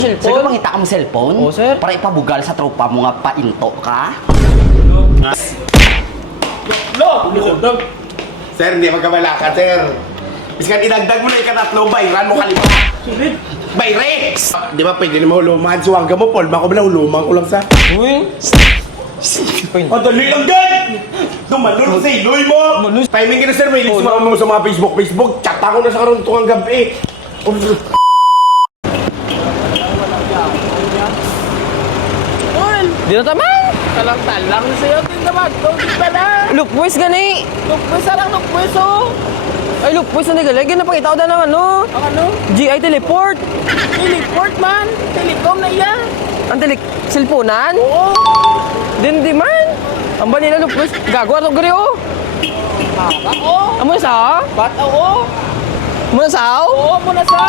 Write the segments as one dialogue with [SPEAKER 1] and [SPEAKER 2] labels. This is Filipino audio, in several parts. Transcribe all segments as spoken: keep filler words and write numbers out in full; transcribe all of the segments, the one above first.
[SPEAKER 1] Sir,
[SPEAKER 2] Cellphone?
[SPEAKER 1] mangita ka mo cellphone?
[SPEAKER 2] Oo, sir.
[SPEAKER 1] Para ipabugal sa tropa mo nga painto ka?
[SPEAKER 2] Lo! Lo!
[SPEAKER 3] Sir, hindi magkabala ka, sir. Iskan idagdag mo na ikatatlo, bayran mo kalima.
[SPEAKER 2] Sulit!
[SPEAKER 3] Bayrex! Di ba pwede na mahuluman? Suwangga mo, Paul. Bako ba na huluman ko lang sa...
[SPEAKER 2] Uy!
[SPEAKER 3] Oh, dali lang dyan! Dumalun sa iloy mo! Timing ka na, sir. May ilis mo sa mga Facebook. Facebook, chat ako na sa karuntungang gabi. Oh,
[SPEAKER 2] Di na taman!
[SPEAKER 4] Talang-talang sa'yo, tindaman. Don't pala.
[SPEAKER 2] Lukpwis gani!
[SPEAKER 4] Lukpwis, sarang lukpwis, oh.
[SPEAKER 2] Ay, lukpwis na nagalag. Ginapakita ko na ng ano?
[SPEAKER 4] Ang ano?
[SPEAKER 2] G I teleport!
[SPEAKER 4] Teleport man. Telecom na iya.
[SPEAKER 2] Ang telik... Cellphonean?
[SPEAKER 4] Oo.
[SPEAKER 2] Din di man! Ang ba nila lukpwis? Gagawa ito gari oh!
[SPEAKER 4] Haba, oh.
[SPEAKER 2] Amo na sa?
[SPEAKER 4] Bata, oh.
[SPEAKER 2] Amo na sa?
[SPEAKER 4] Oo, muna sa.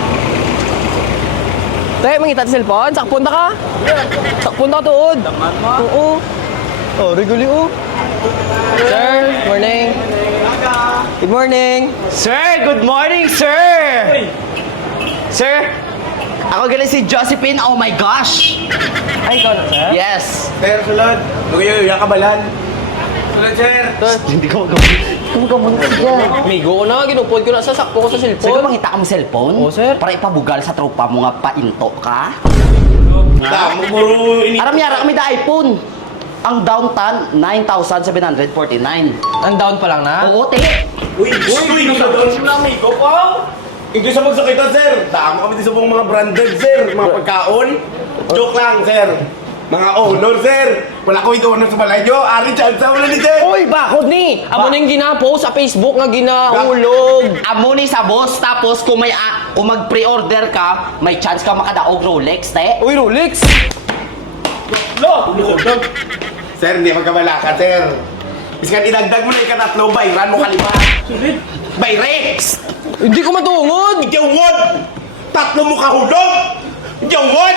[SPEAKER 2] Tay, mangita sa cellphone? Sakpunta ka? Sakpunta ka tuod?
[SPEAKER 4] Taman mo.
[SPEAKER 2] Oo. Oh, reguly oh. Sir, morning. Good morning.
[SPEAKER 1] Sir, good morning, sir! Sir, ako galing si Josephine. Oh my gosh!
[SPEAKER 2] Ay, ikaw na, sir?
[SPEAKER 1] Yes!
[SPEAKER 3] sir, sulod. Lugayo, yung kabalan. Sulod, sir.
[SPEAKER 1] Hindi ko magawa. Hindi ko magawa siya.
[SPEAKER 2] Migo ko na, ginupod ko na sa sakpo ko sa
[SPEAKER 1] Sir,
[SPEAKER 2] cellphone.
[SPEAKER 1] mangita ka mo cellphone?
[SPEAKER 2] Oo, sir.
[SPEAKER 1] Para ipabugal sa tropa mo nga painto ka?
[SPEAKER 3] Damo, puro ini...
[SPEAKER 1] Aram yara kami da iPhone. Ang downtown, nine thousand seven hundred forty-nine.
[SPEAKER 2] Ang down pa lang na?
[SPEAKER 1] Oo, te.
[SPEAKER 3] Uy, uy, uy, uy,
[SPEAKER 4] Amigo ko.
[SPEAKER 3] Ikaw sa magsakita, sir. Damo kami din sa mga mga branded, sir. Mga pagkaon. Joke lang, sir. Mga honor, sir. Wala ko ito honor sa balay nyo. Ari, chance wala ni sir.
[SPEAKER 2] Uy, bakod ni! Amo na yung ginapost sa Facebook nga ginahulog.
[SPEAKER 1] Amo ni sa boss, tapos kung may ah, kung mag-pre-order ka, may chance ka makadaog Rolex, te.
[SPEAKER 2] Uy, Rolex!
[SPEAKER 4] Lo!
[SPEAKER 3] Sir, hindi magkabala ka, sir. Iskan idagdag mo na ikatatlo, bayran mo kalima.
[SPEAKER 4] Sulit!
[SPEAKER 3] Bayrex!
[SPEAKER 2] Hindi ko matungod!
[SPEAKER 3] Hindi ang word! Tatlo mo kahulog! Hindi ang word!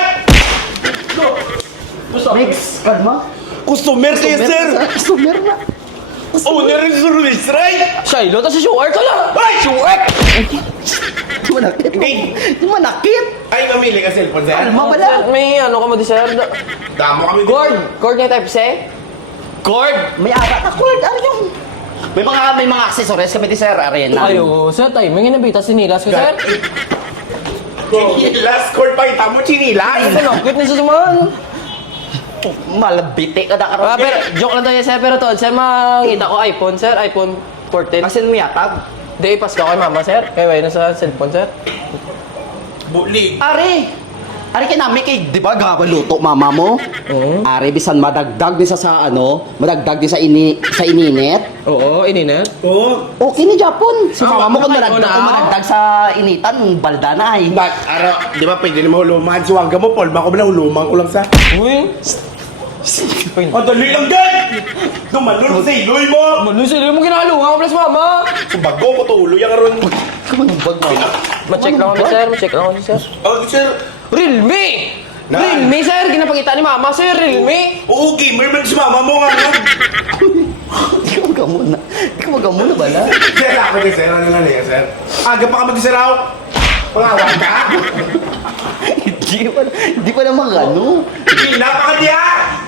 [SPEAKER 1] Next, kalma.
[SPEAKER 3] Customer kayo, sir!
[SPEAKER 1] Customer na.
[SPEAKER 3] Owner ng service, right?
[SPEAKER 2] Shiloh, tas sa sure ka lang!
[SPEAKER 3] Ay!
[SPEAKER 2] Sure!
[SPEAKER 1] Di manakit.
[SPEAKER 3] Hindi.
[SPEAKER 1] Di manakit.
[SPEAKER 3] Ay, mamili ka cellphone, sir.
[SPEAKER 1] Kalma
[SPEAKER 2] Sir,
[SPEAKER 1] bala.
[SPEAKER 2] may ano ka mo di, sir?
[SPEAKER 3] Damo kami
[SPEAKER 2] Cord! Cord nga type C?
[SPEAKER 1] Cord. May aga ka, cord. Ano yung... May mga may mga accessories kami di Sir Arena.
[SPEAKER 2] Ayo, sir, timing nga nabita sinilas ko, sir.
[SPEAKER 3] Chinilas, cord pa itamo, chinilas.
[SPEAKER 2] Ano, quit na sa suman.
[SPEAKER 1] Malabite ka na karon.
[SPEAKER 2] Ah, pero, joke lang tayo, sir, pero to, sir, makita ko iPhone, sir, iPhone fourteen.
[SPEAKER 1] Asin mo yatag.
[SPEAKER 2] Di, ipas ka kay mama, sir. Kaya wala na sa cellphone, sir.
[SPEAKER 3] Bulig.
[SPEAKER 1] Ari. Ari kay nami kay di ba gabaluto mama mo?
[SPEAKER 2] Oo.
[SPEAKER 1] Ari bisan madagdag di sa sa ano, madagdag di sa ini sa ininit.
[SPEAKER 2] Oo, ininet.
[SPEAKER 3] Oo.
[SPEAKER 1] Okay ni Japon. Si
[SPEAKER 3] Ah,
[SPEAKER 1] mama mo kung
[SPEAKER 2] bakit
[SPEAKER 1] madagdag,
[SPEAKER 2] ikaw
[SPEAKER 1] kung
[SPEAKER 2] na?
[SPEAKER 1] madagdag sa initan, balda na ay.
[SPEAKER 3] But, ara, di ba pwede na mahuluman? Suwangga mo, Paul. Bako ba na huluman ko lang sa...
[SPEAKER 2] Uy!
[SPEAKER 3] Oh, dali lang dyan! Dumalun sa iloy mo!
[SPEAKER 2] Manu, sila mo ginalunga ko plus mama!
[SPEAKER 3] Subago ko to ulo yung aron.
[SPEAKER 1] Kumanubag mo.
[SPEAKER 2] Ma-check lang kami, sir. Ma-check lang kami, sir.
[SPEAKER 3] Oh, sir.
[SPEAKER 2] Realme!
[SPEAKER 3] Na-
[SPEAKER 2] Realme, sir! Ginapakita ni mama, sir. Realme!
[SPEAKER 3] Oo, gamer man si mama mo nga nga.
[SPEAKER 1] Di ko magamuna. Di ko magamuna bala.
[SPEAKER 3] Sir, ako din, sir. Ano lang yan, sir? Aga pa ka mag-siraw. Pangawan ka?
[SPEAKER 1] Di pa, di pa naman ano.
[SPEAKER 3] Pina pa ka niya!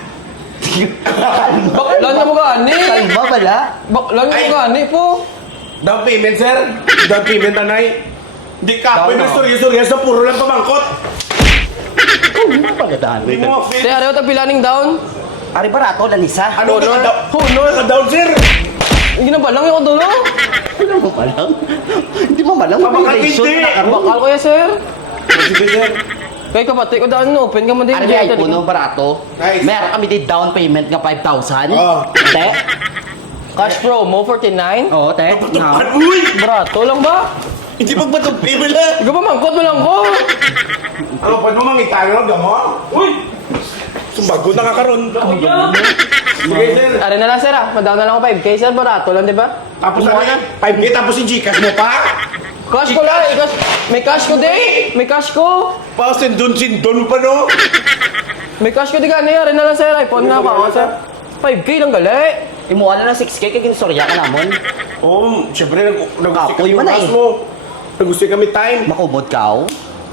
[SPEAKER 2] Baklan na mo gani!
[SPEAKER 1] Kalma bala.
[SPEAKER 2] Baklan na mo
[SPEAKER 3] Ay.
[SPEAKER 2] gani po!
[SPEAKER 3] Down payment, sir. Down payment, anay. Di ka,
[SPEAKER 2] Down
[SPEAKER 3] pwede
[SPEAKER 2] na.
[SPEAKER 3] storya-storya sa puro lang pamangkot.
[SPEAKER 1] Hindi mo pagkatahan.
[SPEAKER 3] Hindi mo ma-fit.
[SPEAKER 2] Sir, ano yung pilaning down?
[SPEAKER 1] Ari barato lanisa.
[SPEAKER 3] Ano ka
[SPEAKER 2] Honor?
[SPEAKER 3] down?
[SPEAKER 2] Honor?
[SPEAKER 3] Ka-down, sir.
[SPEAKER 2] Hindi na balang yung dulo!
[SPEAKER 1] Ano mo malang? Hindi mo malang.
[SPEAKER 3] Mabakal hindi.
[SPEAKER 2] Bakal ko ya, sir!
[SPEAKER 3] Sige, sir.
[SPEAKER 2] Kay kapatid ko daan, open ka mo din.
[SPEAKER 1] Ari ay puno barato.
[SPEAKER 3] Nice.
[SPEAKER 1] Meron kami di down payment nga five thousand.
[SPEAKER 3] Oh.
[SPEAKER 1] Te.
[SPEAKER 2] Cash promo, forty-nine?
[SPEAKER 1] Oo, te.
[SPEAKER 3] Tutupan, uy!
[SPEAKER 2] Barato lang ba?
[SPEAKER 3] Hindi magbatog payment lang.
[SPEAKER 2] Ikaw ba mangkot mo lang ko?
[SPEAKER 3] Ano, pwede mo mangita ng gamo? Uy! Sumbago na kakaroon. Sige, sir.
[SPEAKER 2] Ari na lang, sir, ah. Madaw na lang ako five K, sir. Barato lang, di ba?
[SPEAKER 3] Tapos
[SPEAKER 2] Kumuha
[SPEAKER 3] ano, five K tapos si Gcash mo pa?
[SPEAKER 2] Cash ko lang, eh. Cash. May cash ko di! May cash ko!
[SPEAKER 3] Pa, sindon-sindon pa, no?
[SPEAKER 2] May cash ko di gani, ari na lang, sir. iPhone na ako, sir. five K lang gali.
[SPEAKER 1] Imuha na ng six K kay kinsorya ka namon.
[SPEAKER 3] Oo, oh, syempre, nag- nag-gusto
[SPEAKER 1] Apoy
[SPEAKER 3] kami
[SPEAKER 1] man na
[SPEAKER 3] oras
[SPEAKER 1] eh.
[SPEAKER 3] mo. Nag-gusto kami time.
[SPEAKER 1] Makubod ka oh.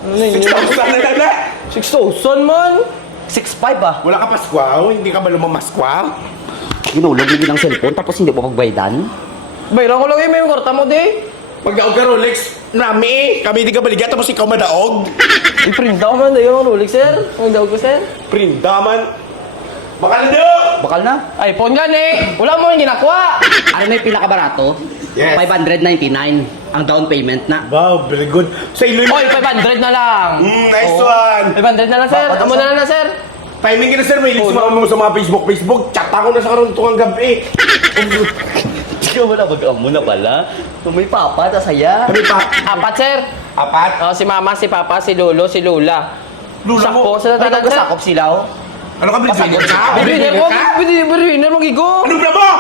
[SPEAKER 2] Ano na
[SPEAKER 3] six
[SPEAKER 2] yun?
[SPEAKER 3] thousand na lang na.
[SPEAKER 2] six thousand man!
[SPEAKER 1] six five ah.
[SPEAKER 3] Wala ka paskwaw? Hindi ka ba lumamaskwaw?
[SPEAKER 1] Ginulog lagi ng cellphone tapos hindi mo magbaydan.
[SPEAKER 2] Bayran ko lang yun, may karta mo, di.
[SPEAKER 3] Magdaog ka Rolex, nami, kami di ka baligat, tapos ikaw madaog.
[SPEAKER 2] Iprinda ko man, dayo ang Rolex, sir. Ang daw ko, sir.
[SPEAKER 3] Prindaman. Baka na daw!
[SPEAKER 1] Bakal na.
[SPEAKER 2] iPhone yan, eh. Wala mo yung ginakwa.
[SPEAKER 1] Ano na yung pinakabarato?
[SPEAKER 3] Yes.
[SPEAKER 1] five ninety-nine ang down payment na.
[SPEAKER 3] Wow, very good. Sa ilo
[SPEAKER 2] Oy, five hundred na lang.
[SPEAKER 3] Mm, nice
[SPEAKER 2] Oo.
[SPEAKER 3] one.
[SPEAKER 2] five hundred na lang, sir.
[SPEAKER 1] Bakit
[SPEAKER 2] Amo na lang na, sir.
[SPEAKER 3] Timing ka na sir, may
[SPEAKER 2] Oh,
[SPEAKER 3] sumama mo sa mga Facebook, Facebook. Chat ako na sa karoon itong gabi.
[SPEAKER 1] Ikaw mo na mag-amo na pala. May papa, ta saya.
[SPEAKER 3] Kami pa.
[SPEAKER 2] Apat, sir.
[SPEAKER 3] Apat.
[SPEAKER 2] Oh, si mama, si papa, si lolo, si lula.
[SPEAKER 3] Lula mo.
[SPEAKER 2] Sakpo sila
[SPEAKER 1] Ay,
[SPEAKER 2] tanan, sir.
[SPEAKER 1] nagkasakop sila oh.
[SPEAKER 3] Ano ka, breadwinner ka?
[SPEAKER 2] Breadwinner
[SPEAKER 3] Breadwinner
[SPEAKER 2] ko,
[SPEAKER 3] ka?
[SPEAKER 2] breadwinner mo, gigo.
[SPEAKER 3] Ano ba mo?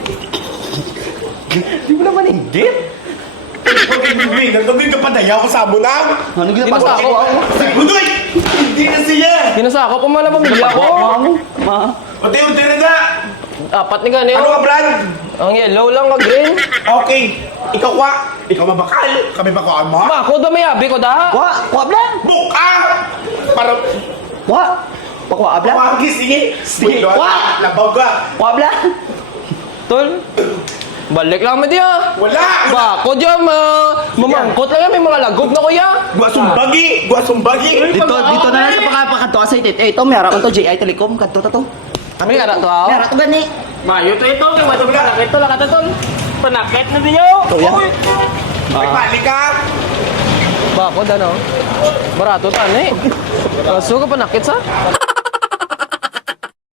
[SPEAKER 1] Di mo naman hindi.
[SPEAKER 3] Pag breadwinner, gawin ka pa dayaw ko sa mo lang.
[SPEAKER 1] Ano
[SPEAKER 2] Di
[SPEAKER 1] gina
[SPEAKER 2] masako.
[SPEAKER 3] Udoy! Hindi na siya.
[SPEAKER 2] Ginasako ko man ang pamilya ko.
[SPEAKER 1] Ma.
[SPEAKER 3] Unti-unti na na.
[SPEAKER 2] Apat ni gani.
[SPEAKER 3] Ano ka, brand?
[SPEAKER 2] Ang yellow lang, ang green.
[SPEAKER 3] Okay. Ikaw kwa. Ikaw mabakal. Kami ba ko mo?
[SPEAKER 2] Ma, ko da may abi ko da.
[SPEAKER 1] Wa, wa bla.
[SPEAKER 3] Buka! Para...
[SPEAKER 1] Wa. Pakwa bla.
[SPEAKER 3] Wagi, sige.
[SPEAKER 1] Sige.
[SPEAKER 3] Wait,
[SPEAKER 1] Wa!
[SPEAKER 3] Labaw ka.
[SPEAKER 1] Wa bla.
[SPEAKER 2] Tol. Balik lang mo diya.
[SPEAKER 3] Wala!
[SPEAKER 2] Ba, ko diya ma mamangkot lang yan, may mga lagog na kuya.
[SPEAKER 3] Gua sumbagi! Gua sumbagi!
[SPEAKER 1] Dito, dito na lang sa pagkapakanto sa itit. Eh, ito, may harap to J I Telecom. Kanto to to.
[SPEAKER 2] Kami ara to
[SPEAKER 1] May
[SPEAKER 2] ha.
[SPEAKER 1] harap to gani.
[SPEAKER 4] Mayo to ito, kay wato panakit to, lakata tol. Panakit na niyo.
[SPEAKER 1] Ito yan.
[SPEAKER 3] May pali ka!
[SPEAKER 2] Ba, ko da no. Barato tan eh. Kaso ka pa nakit sa?